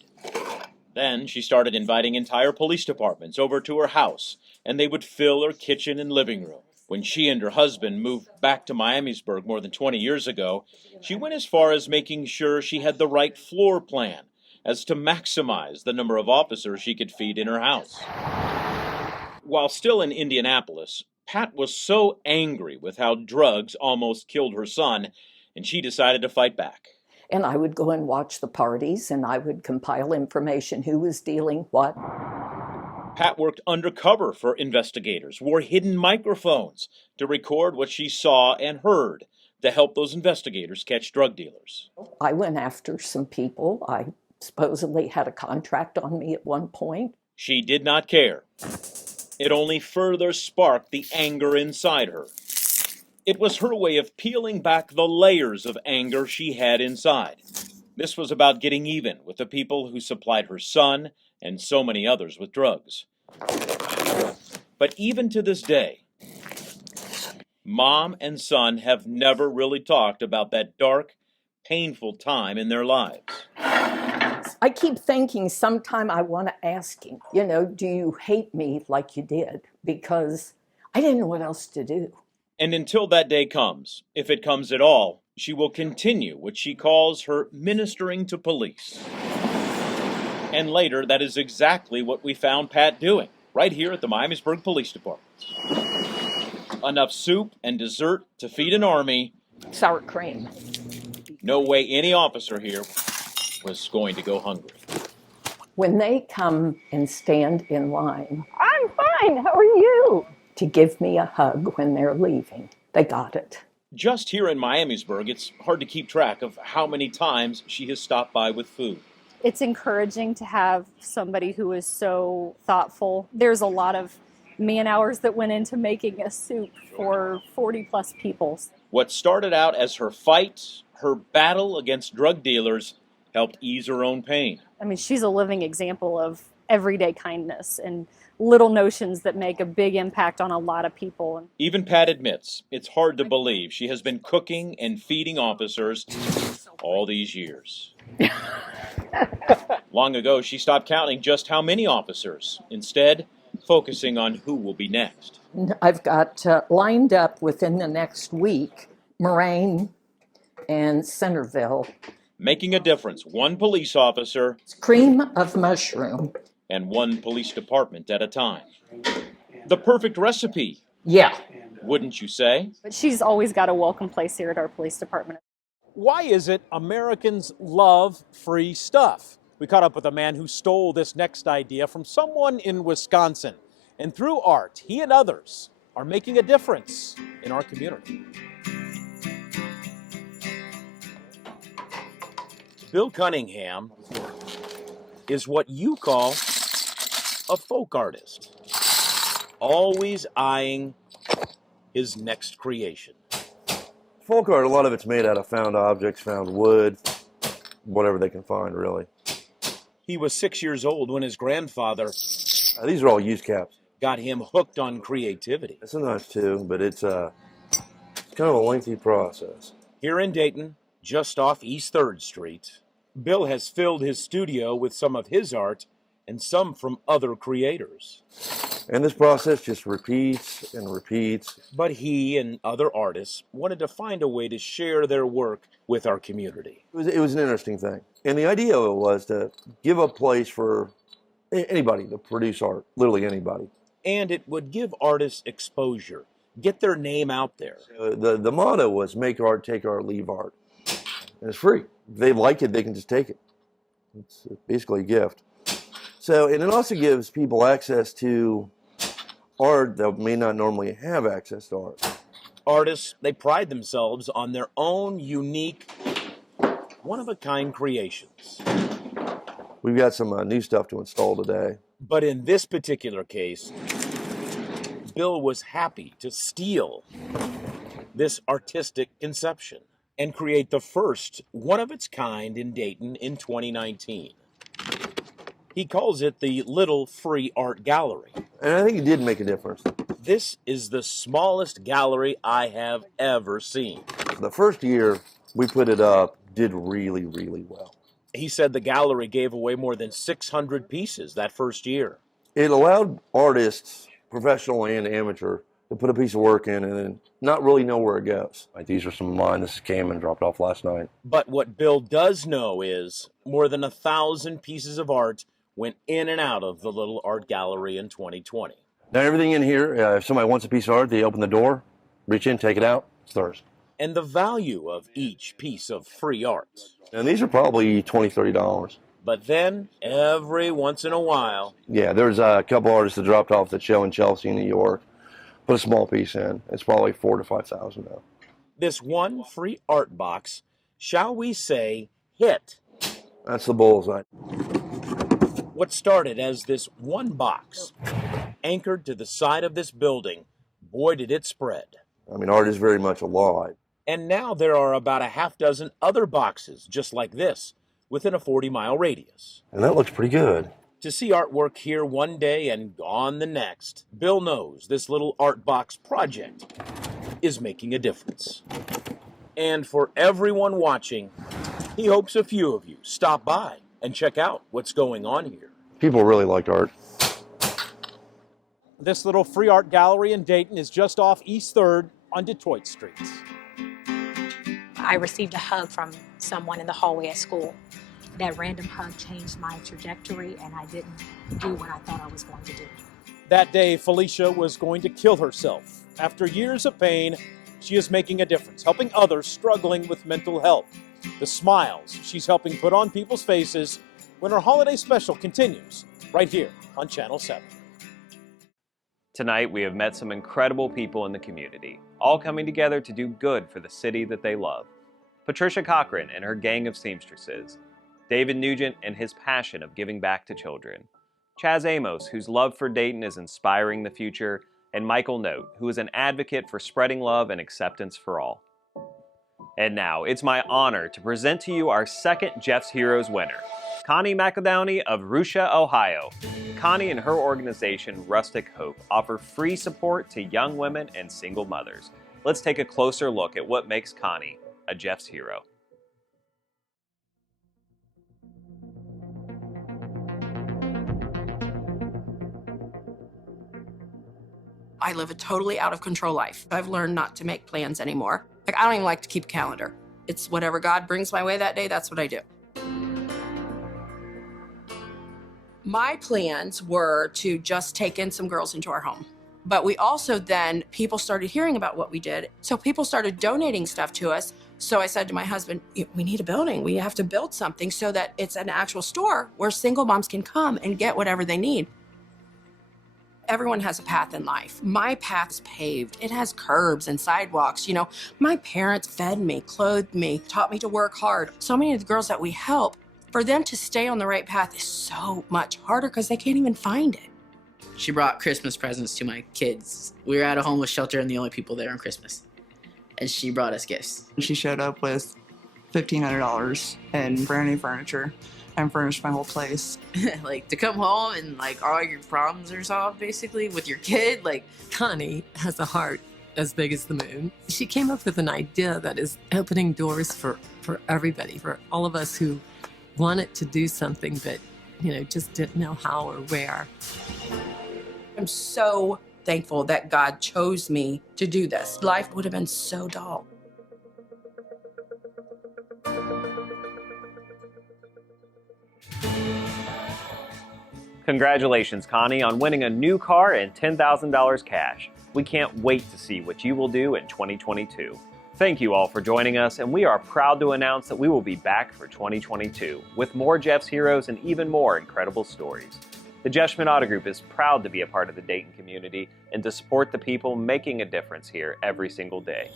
Then she started inviting entire police departments over to her house, and they would fill her kitchen and living room. When she and her husband moved back to Miamisburg more than 20 years ago, she went as far as making sure she had the right floor plan as to maximize the number of officers she could feed in her house. While still in Indianapolis, Pat was so angry with how drugs almost killed her son, and she decided to fight back. And I would go and watch the parties, and I would compile information, who was dealing what. Pat worked undercover for investigators, wore hidden microphones to record what she saw and heard to help those investigators catch drug dealers. I went after some people. I supposedly had a contract on me at one point. She did not care. It only further sparked the anger inside her. It was her way of peeling back the layers of anger she had inside. This was about getting even with the people who supplied her son and so many others with drugs. But even to this day, Mom and son have never really talked about that dark, painful time in their lives. I keep thinking sometime I want to ask him, do you hate me like you did? Because I didn't know what else to do. And until that day comes, if it comes at all, she will continue what she calls her ministering to police. And later, that is exactly what we found Pat doing, right here at the Miamisburg Police Department. Enough soup and dessert to feed an army. Sour cream. No way any officer here was going to go hungry. When they come and stand in line, I'm fine. How are you? To give me a hug when they're leaving, they got it. Just here in Miamisburg, it's hard to keep track of how many times she has stopped by with food. It's encouraging to have somebody who is so thoughtful. There's a lot of man-hours that went into making a soup for 40 plus people. What started out as her fight, her battle against drug dealers, helped ease her own pain. I mean, she's a living example of everyday kindness and little notions that make a big impact on a lot of people. Even Pat admits it's hard to believe she has been cooking and feeding officers all these years. Long ago, she stopped counting just how many officers, instead focusing on who will be next. I've got lined up within the next week, Moraine and Centerville. Making a difference, one police officer, cream of mushroom, and one police department at a time. The perfect recipe. Yeah. Wouldn't you say? But she's always got a welcome place here at our police department. Why is it Americans love free stuff? We caught up with a man who stole this next idea from someone in Wisconsin. And through art, he and others are making a difference in our community. Bill Cunningham is what you call a folk artist, always eyeing his next creation. Folk art, a lot of it's made out of found objects, found wood, whatever they can find, really. He was 6 years old when his grandfather... these are all use caps. ...got him hooked on creativity. It's a knife too, but it's kind of a lengthy process. Here in Dayton, just off East 3rd Street, Bill has filled his studio with some of his art and some from other creators. And this process just repeats and repeats. But he and other artists wanted to find a way to share their work with our community. It was an interesting thing. And the idea of it was to give a place for anybody to produce art, literally anybody. And it would give artists exposure, get their name out there. The motto was make art, take art, leave art. And it's free. If they like it, they can just take it. It's basically a gift. So, and it also gives people access to art that may not normally have access to art. Artists, they pride themselves on their own unique, one-of-a-kind creations. We've got some new stuff to install today. But in this particular case, Bill was happy to steal this artistic conception and create the first one-of-its-kind in Dayton in 2019. He calls it the Little Free Art Gallery. And I think it did make a difference. This is the smallest gallery I have ever seen. The first year we put it up did really, really well. He said the gallery gave away more than 600 pieces that first year. It allowed artists, professional and amateur, to put a piece of work in and then not really know where it goes. Like, these are some of mine. This came and dropped off last night. But what Bill does know is more than 1,000 pieces of art went in and out of the little art gallery in 2020. Now everything in here, if somebody wants a piece of art, they open the door, reach in, take it out, it's theirs. And the value of each piece of free art. And these are probably $20, $30. But then, every once in a while... Yeah, there's a couple artists that dropped off that show in Chelsea, New York. Put a small piece in. It's probably $4,000 to $5,000 now. This one free art box, shall we say, hit. That's the bullseye. What started as this one box, anchored to the side of this building, boy did it spread. I mean, art is very much alive. And now there are about a half dozen other boxes just like this, within a 40-mile radius. And that looks pretty good. To see artwork here one day and gone the next, Bill knows this little art box project is making a difference. And for everyone watching, he hopes a few of you stop by and check out what's going on here. People really liked art. This little free art gallery in Dayton is just off East 3rd on Detroit Street. I received a hug from someone in the hallway at school. That random hug changed my trajectory, and I didn't do what I thought I was going to do. That day, Felicia was going to kill herself. After years of pain, she is making a difference, helping others struggling with mental health. The smiles she's helping put on people's faces when her holiday special continues right here on Channel 7. Tonight, we have met some incredible people in the community, all coming together to do good for the city that they love. Patricia Cochran and her gang of seamstresses, David Nugent and his passion of giving back to children, Chaz Amos, whose love for Dayton is inspiring the future, and Michael Note, who is an advocate for spreading love and acceptance for all. And now, it's my honor to present to you our second Jeff's Heroes winner, Connie McEldowney of Russia, Ohio. Connie and her organization, Rustic Hope, offer free support to young women and single mothers. Let's take a closer look at what makes Connie a Jeff's hero. I live a totally out of control life. I've learned not to make plans anymore. Like, I don't even like to keep a calendar. It's whatever God brings my way that day, that's what I do. My plans were to just take in some girls into our home. But we also then, people started hearing about what we did. So people started donating stuff to us. So I said to my husband, we need a building. We have to build something so that it's an actual store where single moms can come and get whatever they need. Everyone has a path in life. My path's paved. It has curbs and sidewalks. You know, my parents fed me, clothed me, taught me to work hard. So many of the girls that we help, for them to stay on the right path is so much harder because they can't even find it. She brought Christmas presents to my kids. We were at a homeless shelter and the only people there on Christmas. And she brought us gifts. She showed up with $1,500 and brand new furniture and furnished my whole place. Like, to come home and like all your problems are solved basically with your kid. Like, Connie has a heart as big as the moon. She came up with an idea that is opening doors for everybody, for all of us who wanted to do something but, you know, just didn't know how or where. I'm so thankful that God chose me to do this. Life would have been so dull. Congratulations, Connie, on winning a new car and $10,000 cash. We can't wait to see what you will do in 2022. Thank you all for joining us, and we are proud to announce that we will be back for 2022 with more Jeff's Heroes and even more incredible stories. The Jeff Schmidt Auto Group is proud to be a part of the Dayton community and to support the people making a difference here every single day.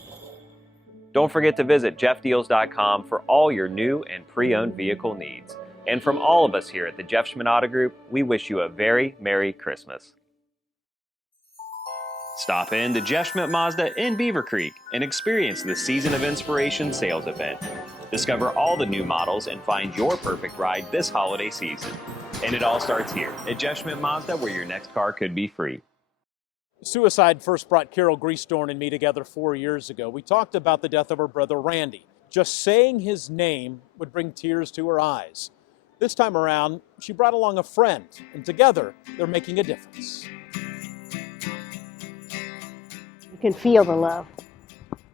Don't forget to visit jeffdeals.com for all your new and pre-owned vehicle needs. And from all of us here at the Jeff Schmidt Auto Group, we wish you a very Merry Christmas. Stop in to Jeff Schmidt Mazda in Beaver Creek and experience the Season of Inspiration sales event. Discover all the new models and find your perfect ride this holiday season. And it all starts here at Jeff Schmidt Mazda, where your next car could be free. Suicide first brought Carol Greastorn and me together 4 years ago. We talked about the death of her brother Randy. Just saying his name would bring tears to her eyes. This time around, she brought along a friend, and together, they're making a difference. You can feel the love.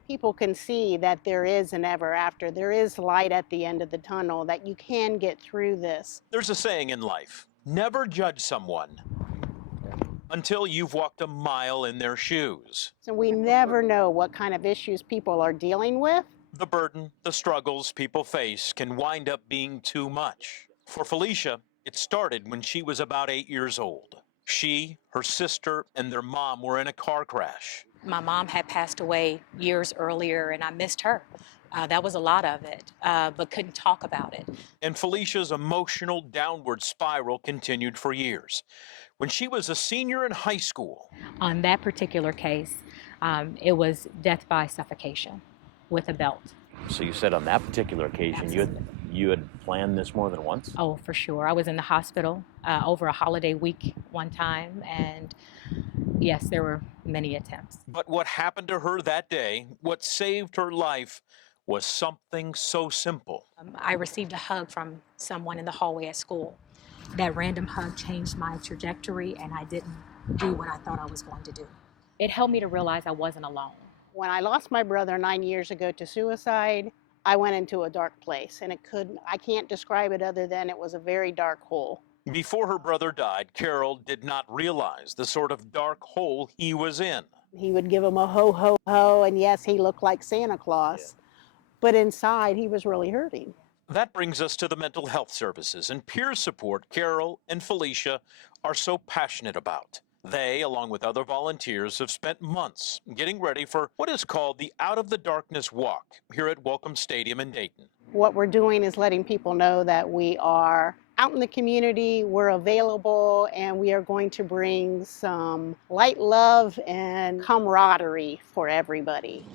People can see that there is an ever after. There is light at the end of the tunnel, that you can get through this. There's a saying in life, never judge someone until you've walked a mile in their shoes. So we never know what kind of issues people are dealing with. The burden, the struggles people face can wind up being too much. For Felicia, it started when she was about 8 years old. She, her sister, and their mom were in a car crash. My mom had passed away years earlier, and I missed her. That was a lot of it, but couldn't talk about it. And Felicia's emotional downward spiral continued for years. When she was a senior in high school. On that particular case, it was death by suffocation with a belt. So you said on that particular occasion you had planned this more than once? Oh, for sure. I was in the hospital over a holiday week one time, and yes, there were many attempts. But what happened to her that day, what saved her life, was something so simple. I received a hug from someone in the hallway at school. That random hug changed my trajectory, and I didn't do what I thought I was going to do. It helped me to realize I wasn't alone. When I lost my brother 9 years ago to suicide, I went into a dark place, and I can't describe it other than it was a very dark hole. Before her brother died, Carol did not realize the sort of dark hole he was in. He would give him a ho, ho, ho, and yes, he looked like Santa Claus, but inside he was really hurting. That brings us to the mental health services and peer support Carol and Felicia are so passionate about. They, along with other volunteers, have spent months getting ready for what is called the Out of the Darkness Walk here at Welcome Stadium in Dayton. What we're doing is letting people know that we are out in the community, we're available, and we are going to bring some light, love, and camaraderie for everybody.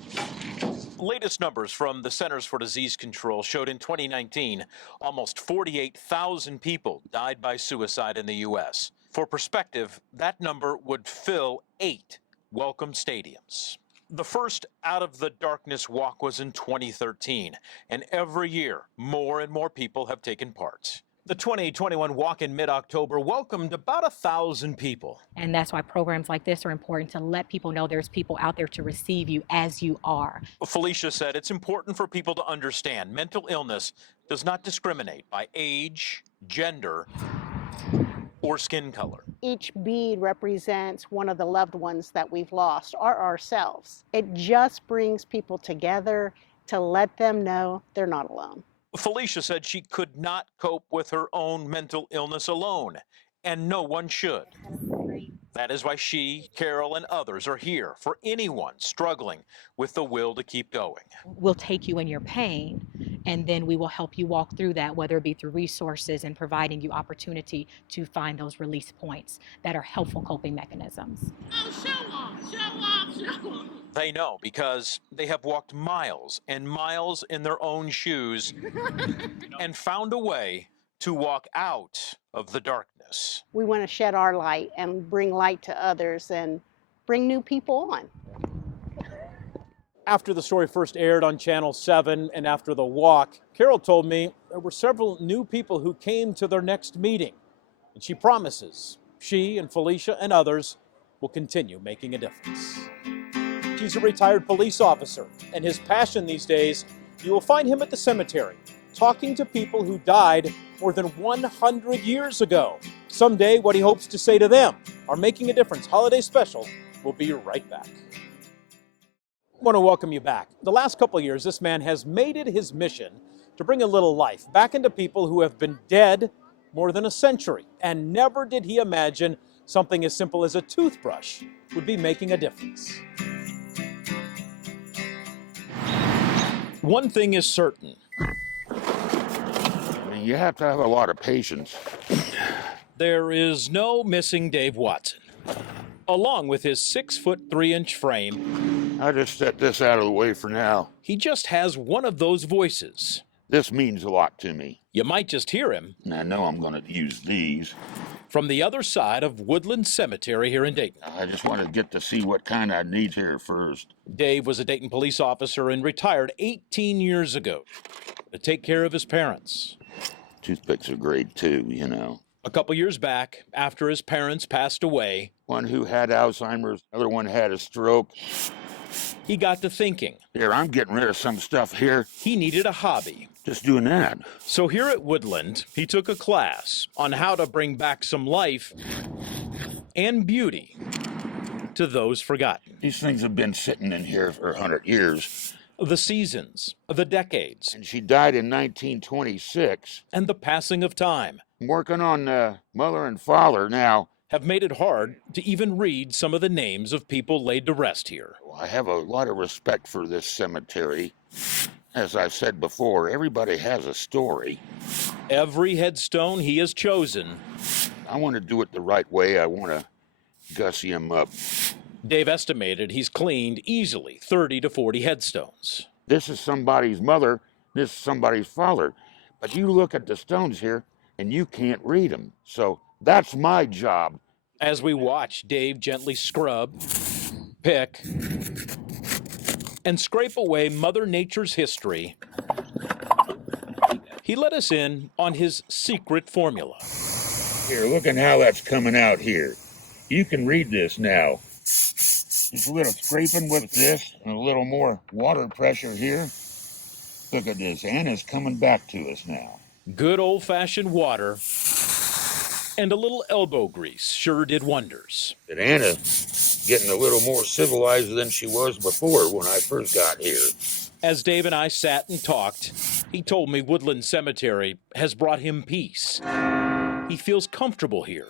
Latest numbers from the Centers for Disease Control showed in 2019, almost 48,000 people died by suicide in the U.S. For perspective, that number would fill 8 Welcome Stadiums. The first Out of the Darkness Walk was in 2013, and every year, more and more people have taken part. The 2021 walk in mid-October welcomed about 1,000 people. And that's why programs like this are important, to let people know there's people out there to receive you as you are. Felicia said it's important for people to understand mental illness does not discriminate by age, gender, or skin color. Each bead represents one of the loved ones that we've lost, or ourselves. It just brings people together to let them know they're not alone. Felicia said she could not cope with her own mental illness alone, and no one should. That is why she, Carol, and others are here for anyone struggling with the will to keep going. We'll take you in your pain, and then we will help you walk through that, whether it be through resources and providing you opportunity to find those release points that are helpful coping mechanisms. Oh, show off, show off, show off. They know because they have walked miles and miles in their own shoes and found a way to walk out of the darkness. We want to shed our light and bring light to others and bring new people on. After the story first aired on Channel 7 and after the walk, Carol told me there were several new people who came to their next meeting. And she promises she and Felicia and others will continue making a difference. He's a retired police officer, and his passion these days, you will find him at the cemetery, talking to people who died more than 100 years ago. Someday, what he hopes to say to them, our Making a Difference holiday special, will be right back. I want to welcome you back. The last couple of years, this man has made it his mission to bring a little life back into people who have been dead more than a century, and never did he imagine something as simple as a toothbrush would be making a difference. One thing is certain. You have to have a lot of patience. There is no missing Dave Watson. Along with his 6'3" frame, I just set this out of the way for now. he just has one of those voices. This means a lot to me. You might just hear him. And I know I'm going to use these. From the other side of Woodland Cemetery here in Dayton. I just want to get to see what kind I need here first. Dave was a Dayton police officer and retired 18 years ago to take care of his parents. Toothpicks are great too, you know. A couple years back, after his parents passed away, one who had Alzheimer's, the other one had a stroke. He got to thinking. Here, I'm getting rid of some stuff here. He needed a hobby. Just doing that. So here at Woodland, he took a class on how to bring back some life and beauty to those forgotten. These things have been sitting in here for 100 years. The seasons, the decades. And she died in 1926. And the passing of time. I'm working on mother and father now. Have made it hard to even read some of the names of people laid to rest here. I have a lot of respect for this cemetery. As I've said before, everybody has a story. Every headstone he has chosen. I want to do it the right way. I want to gussy him up. Dave estimated he's cleaned easily 30 to 40 headstones. This is somebody's mother, this is somebody's father. But you look at the stones here, and you can't read them. So that's my job. As we watch Dave gently scrub, pick, and scrape away Mother Nature's history, he let us in on his secret formula. Here, look at how that's coming out here. You can read this now. Just a little scraping with this and a little more water pressure here. Look at this. Anna's coming back to us now. Good old-fashioned water and a little elbow grease sure did wonders. And Anna's getting a little more civilized than she was before when I first got here. As Dave and I sat and talked, he told me Woodland Cemetery has brought him peace. He feels comfortable here.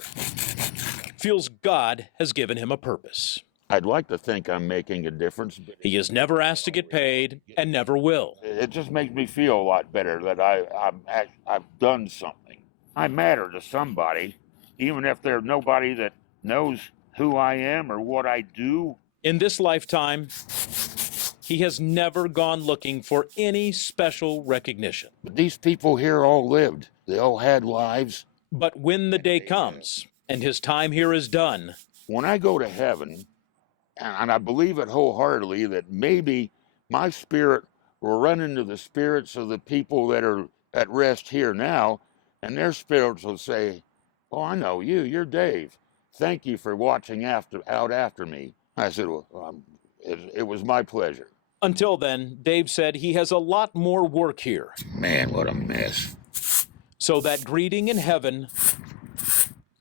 Feels God has given him a purpose. I'd like to think I'm making a difference. But he has never asked to get paid and never will. It just makes me feel a lot better that I've done something. I matter to somebody, even if there's nobody that knows who I am or what I do. In this lifetime, he has never gone looking for any special recognition. But these people here all lived. They all had lives. But when the day comes and his time here is done, when I go to heaven, and I believe it wholeheartedly that maybe my spirit will run into the spirits of the people that are at rest here now, and their spirits will say, "Oh, I know you. You're Dave. Thank you for watching out after me." I said, "Well, it was my pleasure." Until then, Dave said he has a lot more work here. Man, what a mess. So that greeting in heaven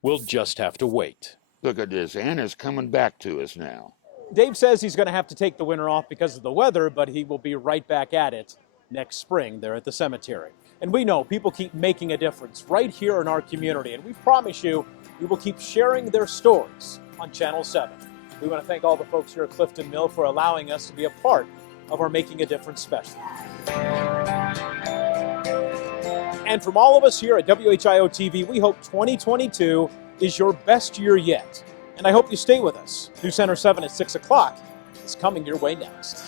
will just have to wait. Look at this. Anna's coming back to us now. Dave says he's going to have to take the winter off because of the weather, but he will be right back at it next spring there at the cemetery. And we know people keep making a difference right here in our community, and we promise you we will keep sharing their stories on Channel 7. We want to thank all the folks here at Clifton Mill for allowing us to be a part of our Making a Difference special. And from all of us here at WHIO TV, we hope 2022 is your best year yet. And I hope you stay with us. News Center 7 at 6 o'clock is coming your way next.